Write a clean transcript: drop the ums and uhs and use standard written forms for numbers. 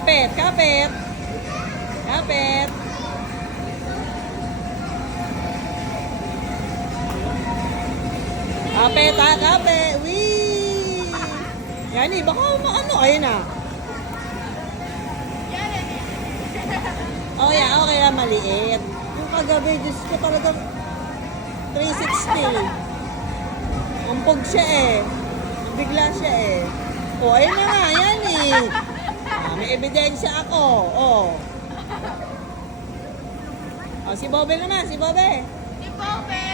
Kapit, kapit. Kapit. Kapit, ha, kapit. Wee! Yani, baka ano, ayun na. Oh, yeah, okay na, maliit. Yung kagabi, Diyos ko talagang 360. Ampog siya eh. Bigla siya eh. Oh, ayun na nga, yan eh. May ebidensya ako. Oh, si Bobe naman, si Bobe. Si Bobe!